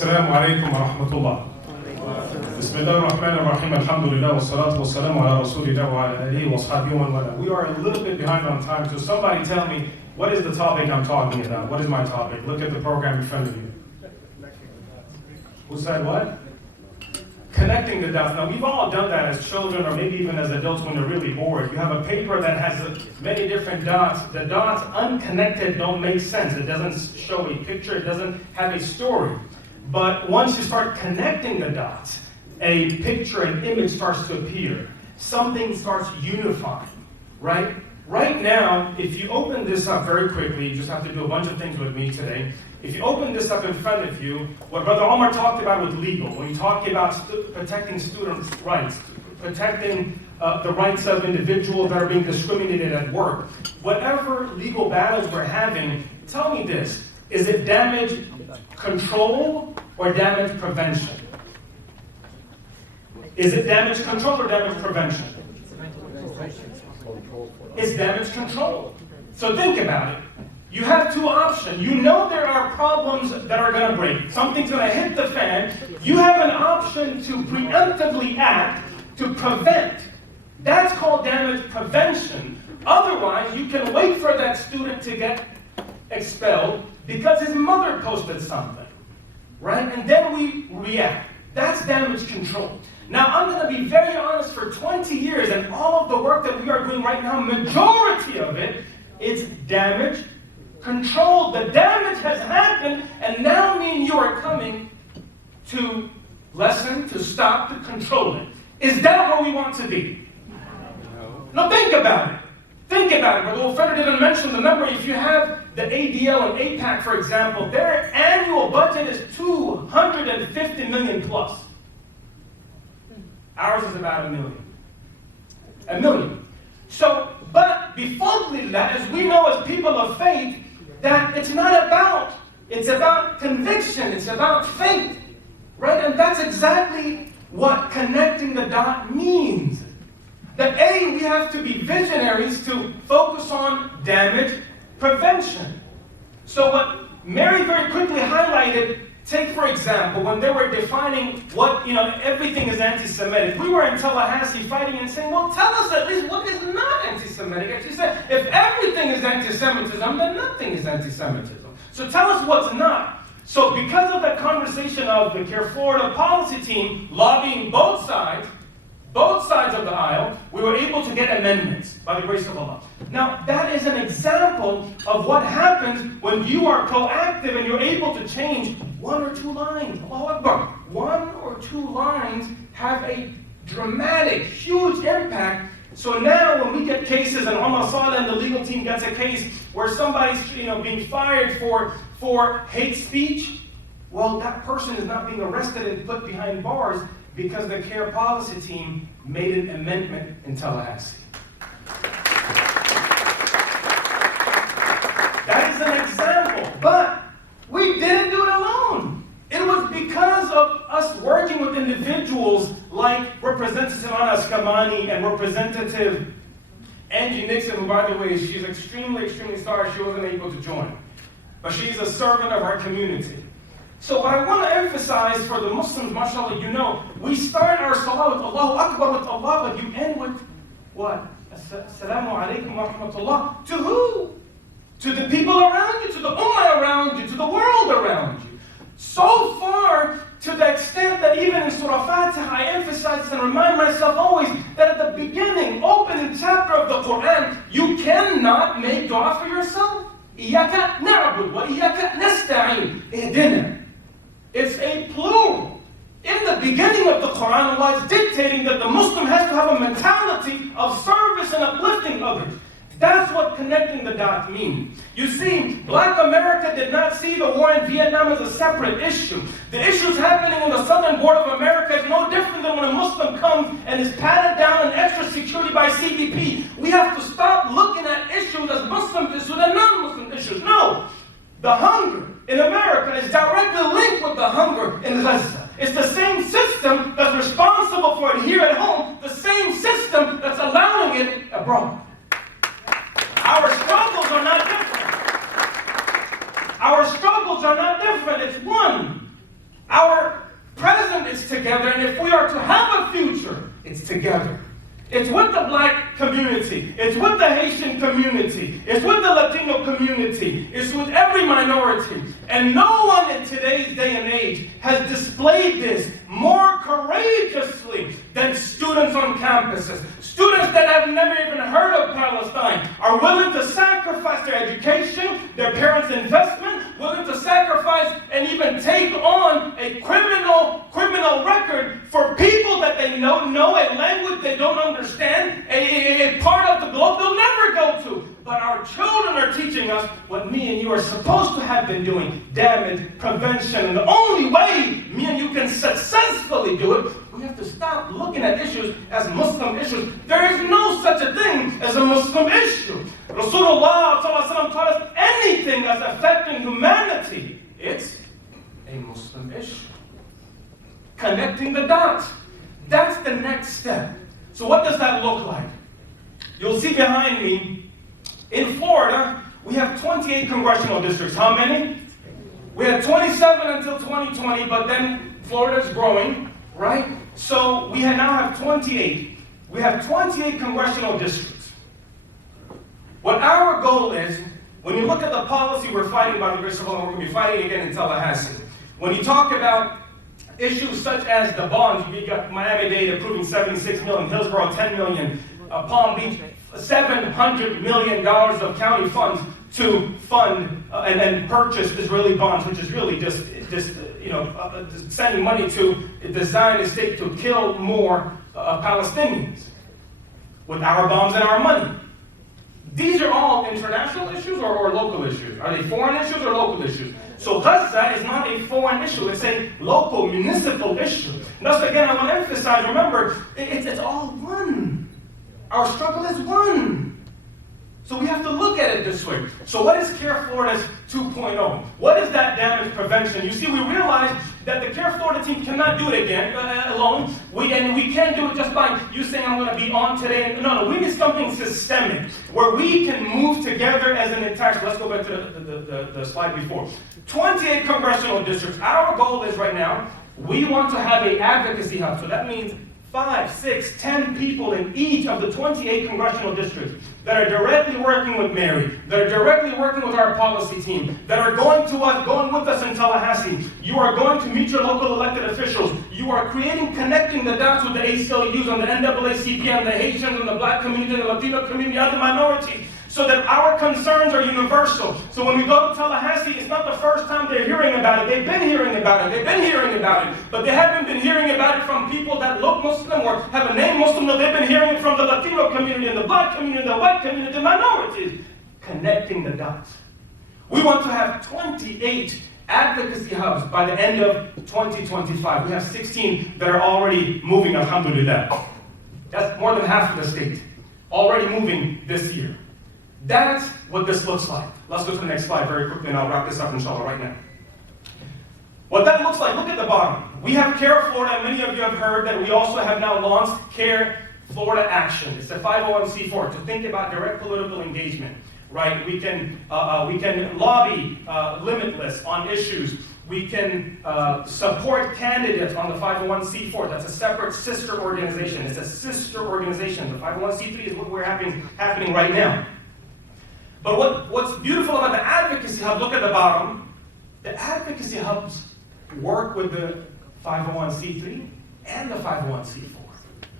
Assalamu alaikum wa rahmatullah. Bismillah ar-Rahman ar-Rahim. Alhamdulillah wa salatu wa salamu ala rasulillah wa ala alihi wa sahbihi wa wala. We are a little bit behind on time, so somebody tell me, what is the topic I'm talking about? What is my topic? Look at the program in front of you. Who said what? Connecting the dots. Now, we've all done that as children or maybe even as adults when they're really bored. You have a paper that has many different dots. The dots unconnected don't make sense. It doesn't show a picture. It doesn't have a story. But once you start connecting the dots, a picture, an image starts to appear. Something starts unifying, right? Right now, if you open this up very quickly, you just have to do a bunch of things with me today. If you open this up in front of you, what Brother Omar talked about with legal, when he talked about protecting students' rights, protecting the rights of individuals that are being discriminated at work, whatever legal battles we're having, tell me this, is it damage control or damage prevention? Is it damage control or damage prevention? It's damage control. So think about it. You have two options. You know there are problems that are going to break. Something's going to hit the fan. You have an option to preemptively act to prevent. That's called damage prevention. Otherwise, you can wait for that student to get expelled because his mother posted something, right? And then we react. That's damage control. Now, I'm going to be very honest, for 20 years, and all of the work that we are doing right now, majority of it, it's damage control. The damage has happened, and now me and you are coming to lessen, to stop, to control it. Is that where we want to be? No, think about it. Think about it. Brother Frederick didn't mention the number. If you have the ADL and APAC, for example, their annual budget is 250 million plus. Ours is about $1 million. $1 million. So, but before that, as we know as people of faith, that it's not about, it's about conviction, it's about faith, right? And that's exactly what connecting the dot means. That A, we have to be visionaries to focus on damage prevention. So what Mary very quickly highlighted, take for example, when they were defining what, everything is anti-Semitic. We were in Tallahassee fighting and saying, well, tell us at least what is not anti-Semitic. And she said, if everything is anti-Semitism, then nothing is anti-Semitism. So tell us what's not. So because of that conversation of the CAIR-Florida policy team lobbying both sides of the aisle, we were able to get amendments by the grace of Allah. Now, that is an example of what happens when you are proactive and you're able to change one or two lines. Allahu Akbar. One or two lines have a dramatic, huge impact. So now when we get cases, and Omar Saleh and the legal team gets a case where somebody's being fired for hate speech, well, that person is not being arrested and put behind bars because the CAIR policy team made an amendment in Tallahassee. That is an example, but we didn't do it alone. It was because of us working with individuals like Representative Anna Skamani and Representative Angie Nixon, who, by the way, she's extremely, extremely sorry she wasn't able to join. But she's a servant of our community. So what I want to emphasize for the Muslims, mashallah, we start our salah with Allahu Akbar with Allah, but you end with what? Assalamu alaikum wa rahmatullah. To who? To the people around you, to the ummah around you, to the world around you. So far, to the extent that even in Surah Fatiha, I emphasize and remind myself always that at the beginning, opening chapter of the Quran, you cannot make dua for yourself. إِيَّاكَ نَعْبُدُ وَإِيَّاكَ نَسْتَعِينُ اهْدِنَا. It's a plural. In the beginning of the Quran, Allah is dictating that the Muslim has to have a mentality of service and uplifting others. That's what connecting the dots means. You see, Black America did not see the war in Vietnam as a separate issue. The issues happening in the southern border of America is no different than when a Muslim comes and is patted down in extra security by CBP. We have to stop looking at issues as Muslim issues and non-Muslim issues. No. The hunger in America is directly linked with the hunger in Gaza. It's the same system that's responsible for it here at home, the same system that's allowing it abroad. Our struggles are not different. Our struggles are not different. It's one. Our present is together, and if we are to have a future, it's together. It's with the black community. It's with the Haitian community. It's with the Latino community. It's with every minority. And no one in today's day and age has displayed this more courageously than students on campuses. Students that have never even heard of Palestine are willing to sacrifice their education, their parents' investment, willing to sacrifice and even take on a criminal record for people that they know a language they don't understand, a part of the globe they'll never go to. But our children are teaching us what me and you are supposed to have been doing, damage prevention. And the only way me and you can successfully do it, we have to stop looking at issues as Muslim issues. There is no such a thing as a Muslim issue. Rasulullah taught us anything that's affecting humanity, it's a Muslim issue. Connecting the dots. That's the next step. So what does that look like? You'll see behind me, in Florida, we have 28 congressional districts. How many? We had 27 until 2020, but then Florida's growing, right? So we now have 28. We have 28 congressional districts. What our goal is, when you look at the policy we're fighting by the grace of Allah, we're going to be fighting again in Tallahassee. When you talk about issues such as the bonds, we got Miami-Dade approving $76 million, Hillsborough $10 million, Palm Beach $700 million of county funds to fund and then purchase Israeli bonds, which is really just sending money to the Zionist state to kill more Palestinians with our bombs and our money. These are all international issues or local issues. Are they foreign issues or local issues? So Gaza is not a foreign issue. It's a local, municipal issue. And thus, again, I want to emphasize, remember, it's all one. Our struggle is one. So we have to look at it this way. So what is CAIR-Florida's 2.0? What is that damage prevention? You see, we realize that the CAIR-Florida team cannot do it again alone. We can't do it just by you saying, I'm going to be on today. No, we need something systemic where we can move together as an entire. So let's go back to the slide before. 28 congressional districts. Our goal is right now, we want to have an advocacy hub. So that means 5, 6, 10 people in each of the 28 congressional districts that are directly working with Mary, that are directly working with our policy team, that are going with us in Tallahassee. You are going to meet your local elected officials. You are connecting the dots with the ACLUs and the NAACP and the Haitians and the black community and the Latino community, other minorities, so that our concerns are universal. So when we go to Tallahassee, it's not the first time they're hearing about it. They've been hearing about it. But they haven't been hearing about it from people that look Muslim or have a name Muslim. No, they've been hearing it from the Latino community and the black community and the white community, the minorities. Connecting the dots. We want to have 28 advocacy hubs by the end of 2025. We have 16 that are already moving, alhamdulillah. That's more than half of the state. Already moving this year. That's what this looks like. Let's go to the next slide very quickly and I'll wrap this up inshallah right now. What that looks like, look at the bottom. We have CAIR-Florida, and many of you have heard that we also have now launched CAIR-Florida Action. It's a 501c4 to think about direct political engagement, right? We can lobby limitless on issues. We can support candidates on the 501c4. That's a separate sister organization. It's a sister organization. The 501c3 is what we're happening right now. But what's beautiful about the advocacy hub, look at the bottom. The advocacy hubs work with the 501c3 and the 501c4.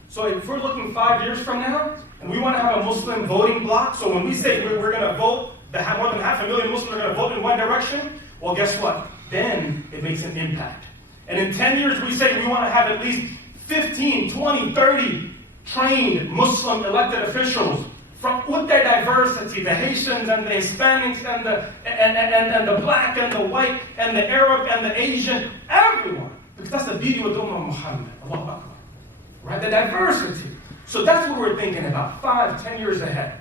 So if we're looking 5 years from now, and we want to have a Muslim voting bloc, so when we say we're going to vote, more than 500,000 Muslims are going to vote in one direction, well, guess what? Then it makes an impact. And in 10 years, we say we want to have at least 15, 20, 30 trained Muslim elected officials with their diversity, the Haitians and the Hispanics and the black and the white and the Arab and the Asian, everyone. Because that's the beauty of the Ummah Muhammad, Allahu Akbar. Right? The diversity. So that's what we're thinking about, 5, 10 years ahead.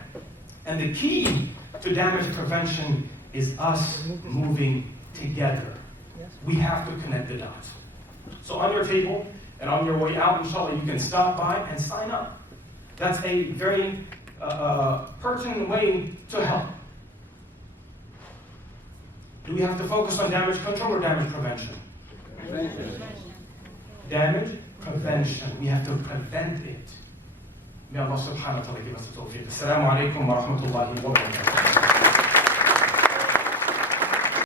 And the key to damage prevention is us moving together. We have to connect the dots. So on your table and on your way out, inshallah, you can stop by and sign up. That's a very pertinent way to help. Do we have to focus on damage control or damage prevention? Damage, prevention. We have to prevent it. May Allah subhanahu wa ta'ala give us the tawfiq. Assalamu alaikum wa rahmatullahi wa barakatuh.